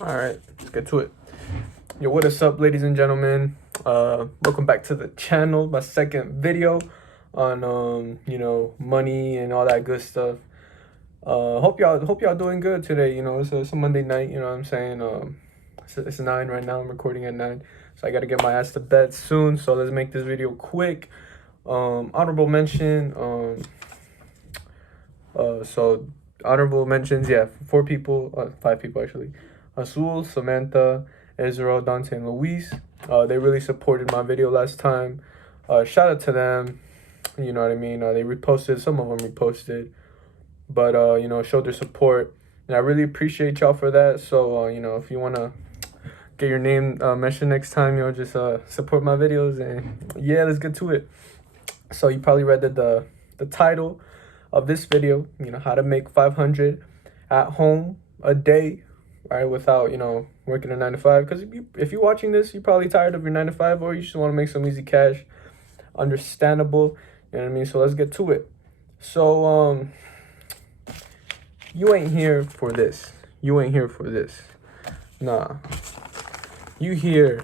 All right, let's get to it. Yo, what is up, ladies and gentlemen? Welcome back to the channel. My second video on money and all that good stuff. Hope y'all doing good today. It's a Monday night. You know what I'm saying? It's 9 right now. I'm recording at 9, so I gotta get my ass to bed soon. So let's make this video quick. Honorable mention. So honorable mentions. Yeah, 5 people actually. Azul, Samantha, Israel, Dante, and Luis. They really supported my video last time. Shout out to them. You know what I mean? They reposted, some of them reposted, but showed their support, and I really appreciate y'all for that. So if you wanna get your name mentioned next time, just support my videos, and yeah, let's get to it. So you probably read the title of this video. How to make 500 at home a day, right, without working a 9 to 5. Because if you're watching this, you're probably tired of your 9 to 5, or you just want to make some easy cash. Understandable. You know what I mean? So let's get to it. So you ain't here for this. You ain't here for this. Nah. You here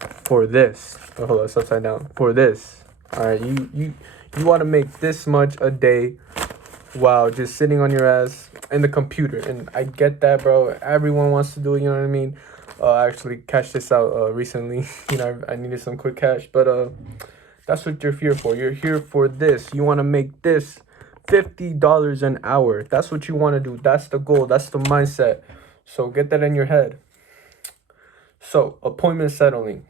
for this. Oh, hold on, it's upside down. For this. All right. You want to make this much a day while just sitting on your ass in the computer. And I get that, bro. Everyone wants to do it, you know what I mean? I actually cashed this out recently. I needed some quick cash, but that's what you're here for. You're here for this. You want to make this $50 an hour. That's what you want to do. That's the goal. That's the mindset. So get that in your head. So appointment settling,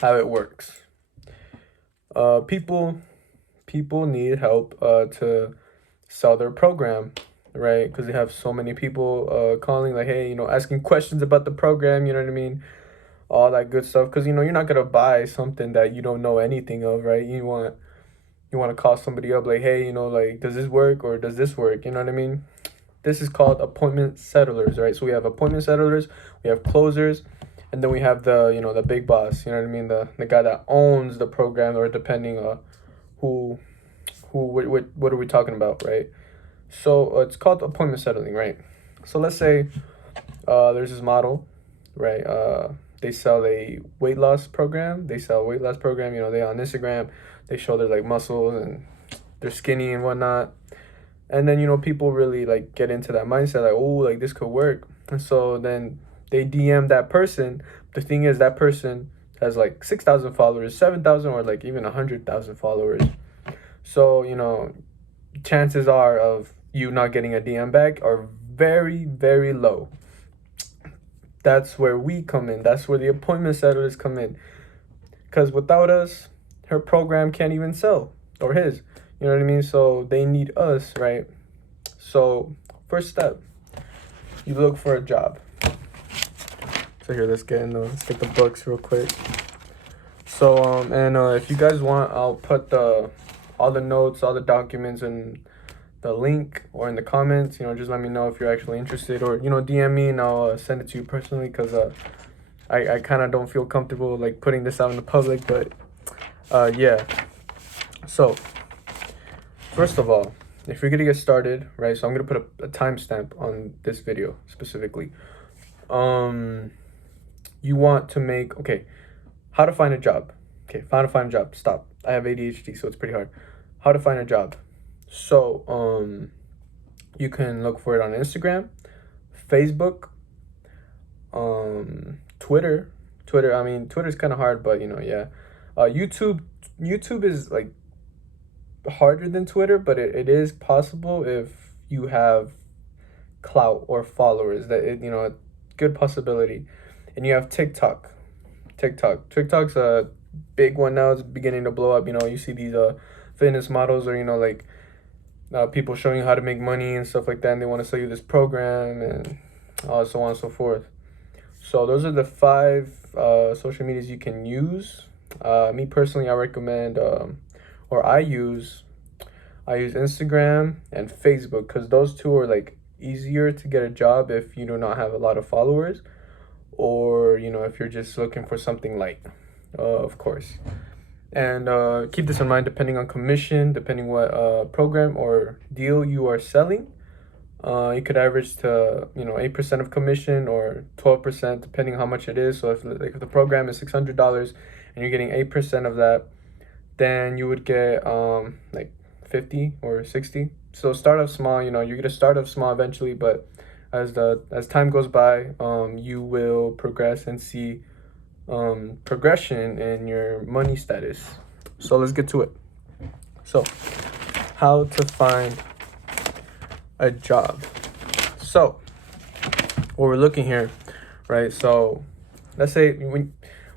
how it works. People need help to sell their program, right? Because they have so many people calling, like, hey, asking questions about the program, you know what I mean? All that good stuff. Because you're not gonna buy something that you don't know anything of, right? You want to call somebody up, like, hey, like, does this work or does this work? You know what I mean? This is called appointment settlers, right? So we have appointment settlers, we have closers, and then we have the the big boss, you know what I mean? The guy that owns the program, or depending what are we talking about, right? So it's called appointment settling, right? So let's say there's this model, right? They sell a weight loss program. They they on Instagram, they show their like muscles and they're skinny and whatnot. And then people really like get into that mindset, like, oh, like this could work. And so then they DM that person. The thing is, that person has like 6,000 followers, 7,000, or like even 100,000 followers. So chances are of you not getting a DM back are very, very low. That's where we come in. That's where the appointment settlers come in. Because without us, her program can't even sell, or his. You know what I mean? So they need us, right? So first step, you look for a job. So here, let's get the books real quick. So if you guys want, I'll put all the notes, all the documents, and the link or in the comments. Just let me know if you're actually interested, or DM me and I'll send it to you personally, because I kind of don't feel comfortable like putting this out in the public. But yeah. So first of all, if you're gonna get started, right, so I'm gonna put a timestamp on this video specifically. You want to make, okay, how to find a job. Okay, how to find a job. Stop. I have ADHD, so it's pretty hard. How to find a job. So you can look for it on Instagram, Facebook, Twitter. I mean, Twitter's kind of hard, but yeah. YouTube is like harder than Twitter, but it is possible if you have clout or followers. That a good possibility. And you have TikTok. TikTok's a big one now. It's beginning to blow up. You see these fitness models, or like people showing you how to make money and stuff like that, and they want to sell you this program and so on and so forth. So those are the 5 social medias you can use. Me personally, I recommend or I use Instagram and Facebook, because those two are like easier to get a job if you do not have a lot of followers, or if you're just looking for something light, of course. And keep this in mind, depending on commission, depending what program or deal you are selling, You could average to 8% of commission or 12% depending how much it is. So if the program is $600 and you're getting 8% of that, then you would get like 50 or 60. So start off small. You're gonna start off small eventually, but as time goes by, you will progress and see progression in your money status. So let's get to it. So, how to find a job. So, what we're looking here, right? So, let's say when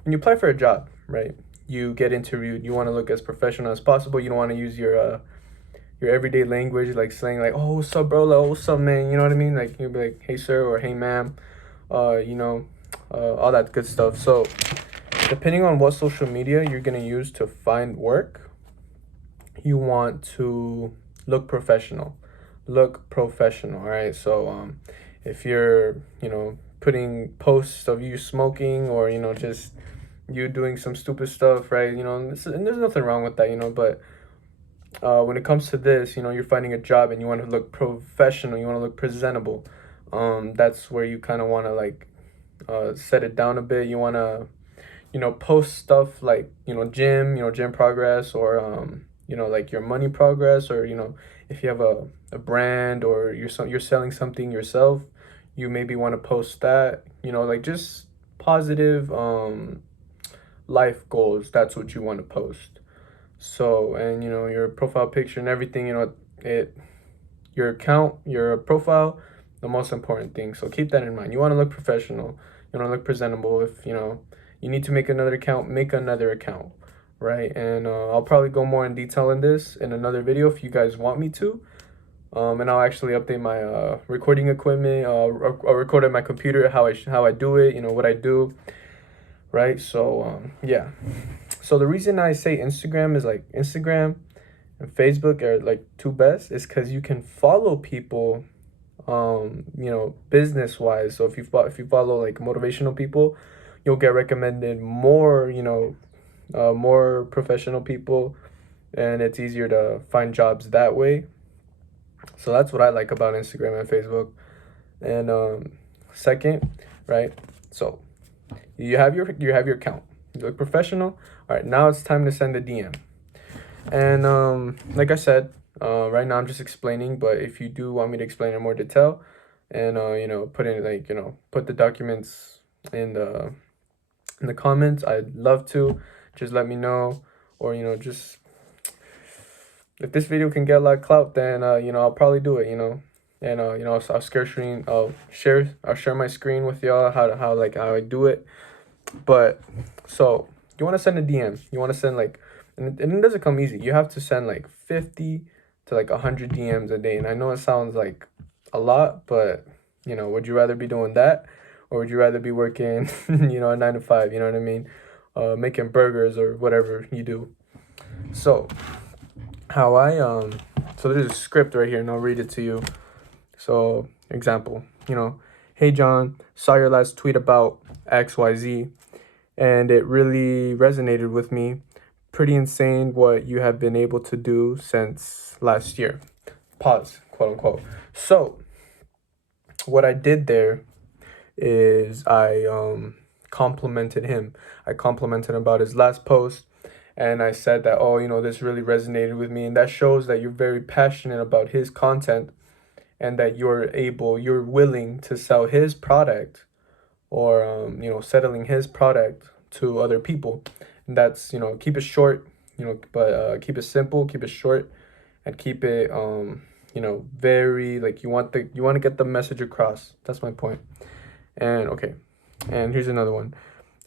you apply for a job, right? You get interviewed. You want to look as professional as possible. You don't want to use your everyday language, like slang, like, oh, what's up, bro? Like, oh, what's up, man? You know what I mean? Like, you'd be like, hey, sir, or hey, ma'am, all that good stuff. So, depending on what social media you're going to use to find work, you want to look professional. Look professional, all right? So, if you're, putting posts of you smoking or, just you doing some stupid stuff, right? And there's nothing wrong with that, but when it comes to this, you're finding a job and you want to look professional, you want to look presentable. That's where you kind of want to like set it down a bit. You want to, post stuff like, gym progress or, like your money progress or, if you have a brand or you're selling something yourself, you maybe want to post that, like just positive life goals. That's what you want to post. So, and your profile picture and everything, your account, your profile, the most important thing. So keep that in mind. You want to look professional. You want to look presentable. If, you need to make another account, make another account, right? And I'll probably go more in detail in this in another video if you guys want me to. And I'll actually update my recording equipment. I'll record on my computer how I do it, what I do, right? So, yeah. So the reason I say Instagram is like Instagram and Facebook are like two best is because you can follow people, business wise. So if you follow like motivational people, you'll get recommended more, more professional people, and it's easier to find jobs that way. So that's what I like about Instagram and Facebook. And second, right? So you have your account. You look professional. All right, now it's time to send a DM. And like I said, right now I'm just explaining, but if you do want me to explain in more detail and put the documents in the comments, I'd love to. Just let me know, or just if this video can get a lot of clout, then I'll probably do it, and I'll share my screen with y'all how I do it. But so you want to send a DM, you want to send like, and it doesn't come easy. You have to send like 50 to like 100 DMs a day, and I know it sounds like a lot, but would you rather be doing that, or would you rather be working a 9 to 5, you know what I mean, making burgers or whatever you do? So how I so there's a script right here and I'll read it to you. So example, hey John, saw your last tweet about XYZ and it really resonated with me. Pretty insane what you have been able to do since last year. Pause, quote unquote. So what I did there is I complimented him. I complimented him about his last post. And I said that, oh, this really resonated with me. And that shows that you're very passionate about his content and that you're willing to sell his product or, settling his product to other people. And that's, keep it short, but keep it simple, keep it short, and keep it, very, like, you want to get the message across. That's my point. And, okay. And here's another one.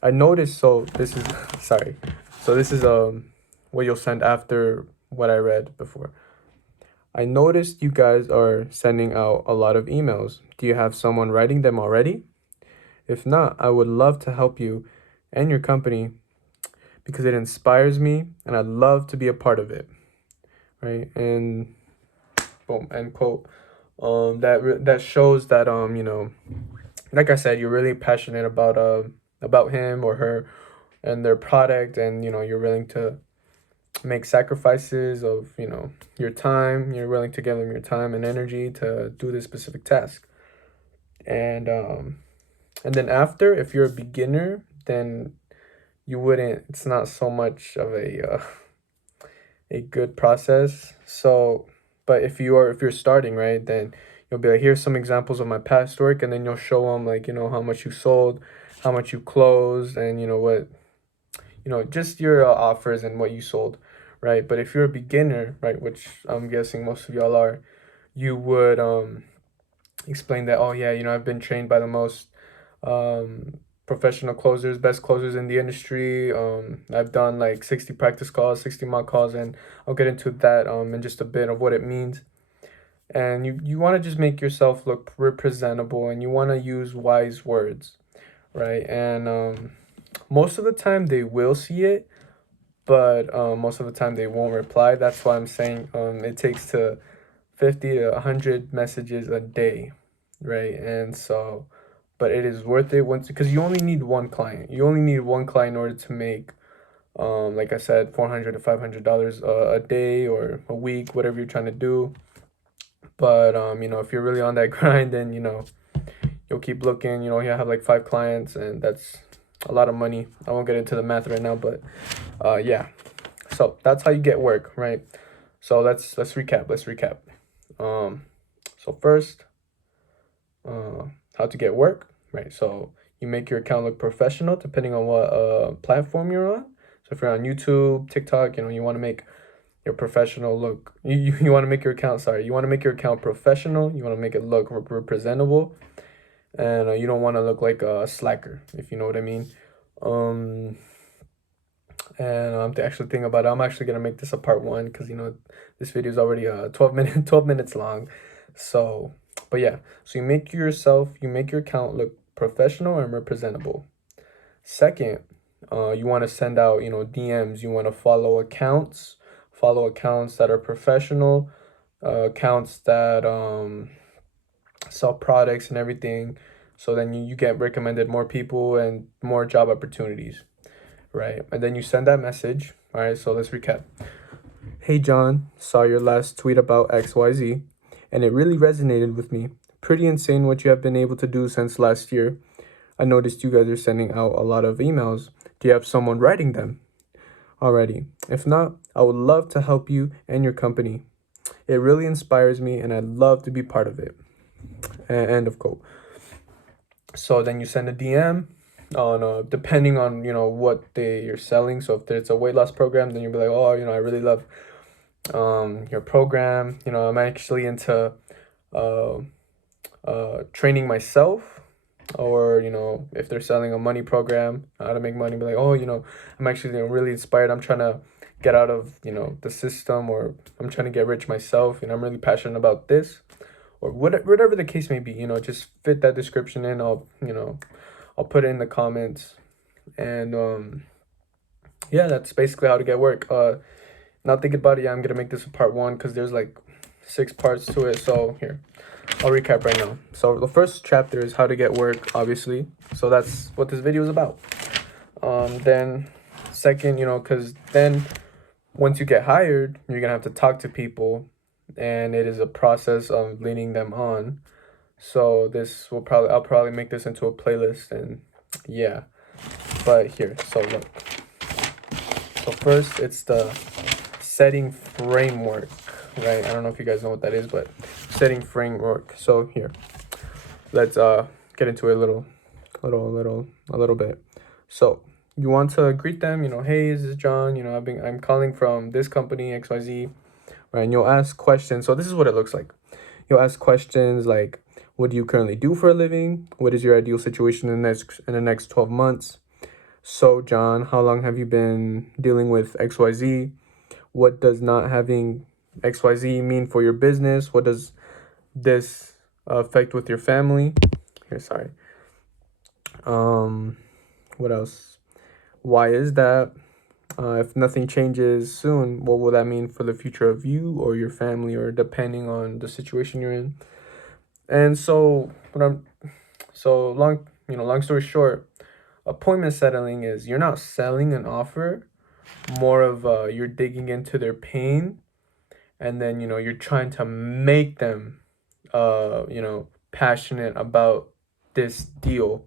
I noticed, so this is, sorry. So this is what you'll send after what I read before. I noticed you guys are sending out a lot of emails. Do you have someone writing them already? If not, I would love to help you and your company because it inspires me and I'd love to be a part of it. Right? And boom, end quote. That shows that like I said, you're really passionate about him or her and their product, and you're willing to make sacrifices of, you know, your time. You're willing to give them your time and energy to do this specific task. And then after, if you're a beginner, then you wouldn't. It's not so much of a good process. So, but if you're starting, right, then you'll be like, here's some examples of my past work, and then you'll show them, like, you know, how much you sold, how much you closed, and you know what, you know, just your offers and what you sold, right? But if you're a beginner, right, which I'm guessing most of y'all are, you would explain that, oh yeah, you know, I've been trained by the most professional closers, best closers in the industry. I've done like 60 practice calls, 60 mock calls, and I'll get into that in just a bit of what it means. And you want to just make yourself look representable, and you want to use wise words, right? And most of the time they will see it, but most of the time they won't reply. That's why I'm saying it takes to 50 to 100 messages a day, right? And so, but it is worth it once, because you only need one client. You only need one client in order to make, like I said, $400 to $500 a day or a week, whatever you're trying to do. But you know, if you're really on that grind, then you know you'll keep looking. You know, you have like 5 clients, and that's a lot of money. I won't get into the math right now, but yeah. So that's how you get work, right? So let's recap. Let's recap. So first, how to get work, right? So you make your account look professional depending on what platform you're on. So if you're on YouTube, TikTok, you know, you want to make your professional look. You want to make your account. Sorry, you want to make your account professional. You want to make it look representable, and you don't want to look like a slacker, if you know what I mean. Um, and the actual thing about it, I'm actually gonna make this a part one, because you know this video is already 12 minutes long. So, but yeah, so you make your account look professional and representable. Second, you want to send out, you know, DMs. You want to follow accounts that are professional, accounts that sell products and everything. So then you get recommended more people and more job opportunities, right? And then you send that message. All right, so let's recap. Hey John, saw your last tweet about XYZ, and it really resonated with me. Pretty insane what you have been able to do since last year. I noticed you guys are sending out a lot of emails. Do you have someone writing them already? If not, I would love to help you and your company. It really inspires me, and I'd love to be part of it. End of quote. So then you send a DM on depending on, you know, what you're selling. So if it's a weight loss program, then you'll be like, oh, you know, I really love your program. You know, I'm actually into training myself. Or, you know, if they're selling a money program, how to make money, be like, oh, you know, I'm actually, you know, really inspired. I'm trying to get out of, you know, the system, or I'm trying to get rich myself, and I'm really passionate about this, or whatever the case may be. You know, just fit that description in. I'll put it in the comments. And yeah, that's basically how to get work. Now thinking about it, yeah, I'm gonna make this a part one, because there's like 6 parts to it. So here, I'll recap right now. So the first chapter is how to get work, obviously. So that's what this video is about. Then second, you know, because then once you get hired, you're gonna have to talk to people, and it is a process of leading them on. So I'll probably make this into a playlist, and yeah. But here, so look. So first, it's the setting framework, right? I don't know if you guys know what that is, but setting framework. So here, let's get into it a little bit. So you want to greet them, you know, hey, this is John, you know, I'm calling from this company XYZ, right? And you'll ask questions. So this is what it looks like. You'll ask questions like, what do you currently do for a living? What is your ideal situation in the next 12 months? So John, how long have you been dealing with XYZ? What does not having XYZ mean for your business? What does this affect with your family? Here, sorry. What else? Why is that? If nothing changes soon, what will that mean for the future of you or your family, or depending on the situation you're in? And so, long story short, appointment settling is, you're not selling an offer, more of you're digging into their pain, and then you're trying to make them passionate about this deal.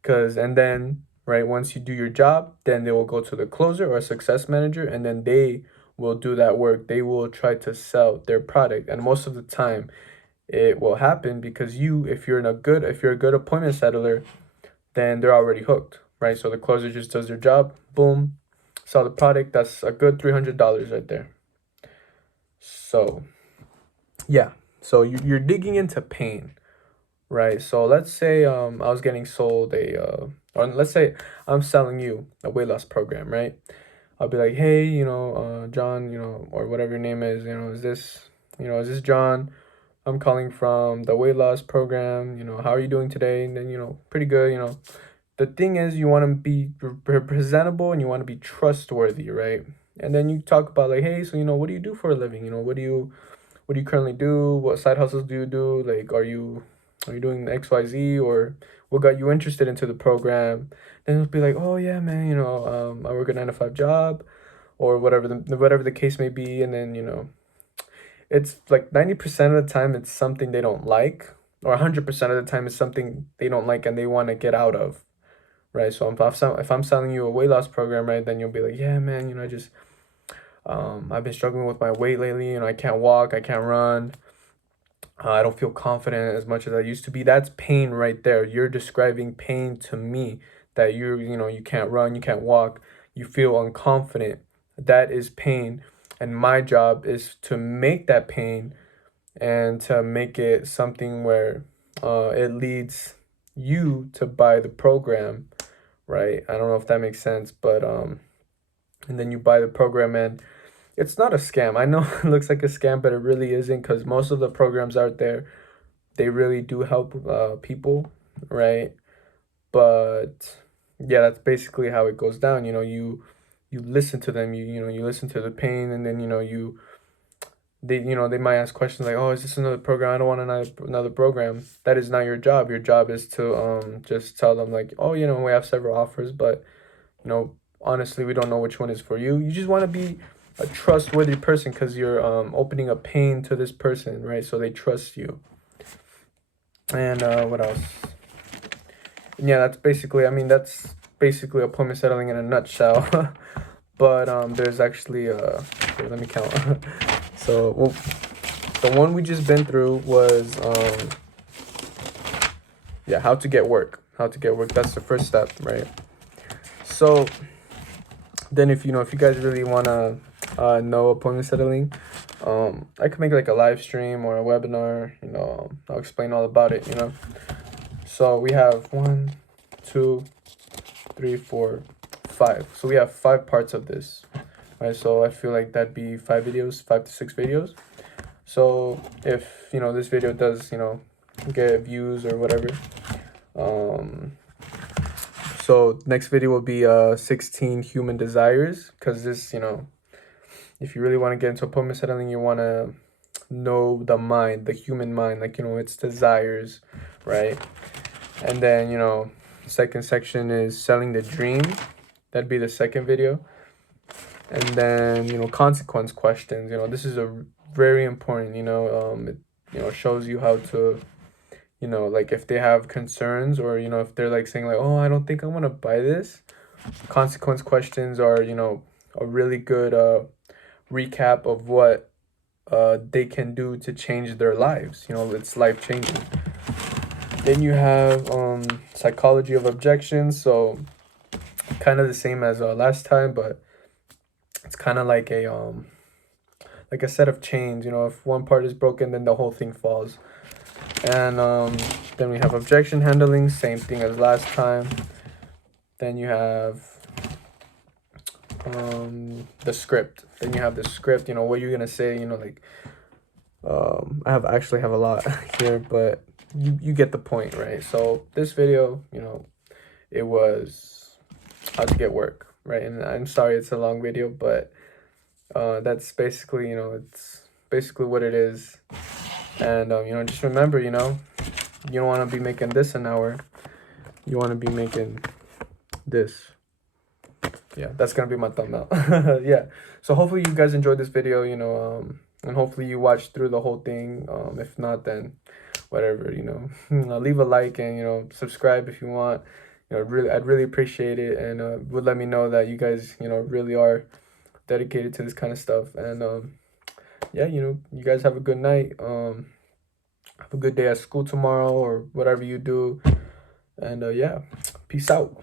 Because and then right, once you do your job, then they will go to the closer or success manager, and then they will do that work. They will try to sell their product, and most of the time it will happen because if you're a good appointment settler, then they're already hooked, right? So the closer just does their job, boom, sell the product. That's a good $300 right there. So yeah, so you're digging into pain, right? So let's say I was getting sold or let's say I'm selling you a weight loss program, right? I'll be like, hey, John, or whatever your name is, is this John? I'm calling from the weight loss program. How are you doing today? And then, pretty good. The thing is, you want to be presentable and you want to be trustworthy, right? And then you talk about like, hey, so what do you do for a living? What do you currently do? What side hustles do you do? Like, are you doing XYZ, or what got you interested into the program? Then it'll be like, oh yeah, man, I work a 9 to 5 job, or whatever the case may be, and then it's like 90% of the time it's something they don't like, or 100% of the time it's something they don't like and they want to get out of, right? So if I'm selling you a weight loss program, right, then you'll be like, yeah, man, I just I've been struggling with my weight lately. I can't walk, I can't run. I don't feel confident as much as I used to be. That's pain right there. You're describing pain to me, that you can't run, you can't walk, you feel unconfident. That is pain. And my job is to make that pain and to make it something where it leads you to buy the program, right? I don't know if that makes sense, but and then you buy the program, and it's not a scam. I know it looks like a scam, but it really isn't, because most of the programs out there, they really do help people, right? But yeah, that's basically how it goes down. You listen to them. You listen to the pain, and then they might ask questions like, "Oh, is this another program? I don't want another program." That is not your job. Your job is to just tell them like, "Oh, we have several offers, but honestly, we don't know which one is for you." You just want to be a trustworthy person, because you're opening a pain to this person, right? So they trust you. And what else? Yeah, that's basically appointment settling in a nutshell. But there's actually here, let me count. So well, the one we just been through was how to get work. That's the first step, right? So then if you guys really want to know appointment settling, I could make like a live stream or a webinar. I'll explain all about it. So we have 1, 2, 3, 4, 5. So we have 5 parts of this, right? So I feel like that'd be 5 videos, 5 to 6 videos. So if this video does get views or whatever, so next video will be 16 human desires, because this if you really want to get into appointment settling, you want to know the human mind, like its desires, right? And then second section is selling the dream. That'd be the second video. And then consequence questions. This is a very important. It shows you how to like if they have concerns, or if they're like saying like, oh, I don't think I want to buy this. Consequence questions are a really good recap of what they can do to change their lives. It's life changing. Then you have psychology of objections. So kind of the same as last time, but it's kind of like a set of chains. If one part is broken, then the whole thing falls. And then we have objection handling, same thing as last time. Then you have the script. Then you have the script. What you're gonna say. Like I actually have a lot here, but you get the point, right? So this video, it was how to get work, right? And I'm sorry it's a long video, but that's basically it's basically what it is. And just remember, you don't want to be making this an hour. You want to be making this. Yeah, that's gonna be my thumbnail. Yeah, so hopefully you guys enjoyed this video, you know, and hopefully you watched through the whole thing. If not, then whatever, you know. Leave a like and, you know, subscribe if you want. You know, really, I'd really appreciate it, and would let me know that you guys, you know, really are dedicated to this kind of stuff. And yeah, you know, you guys have a good night. Have a good day at school tomorrow or whatever you do. And yeah, peace out.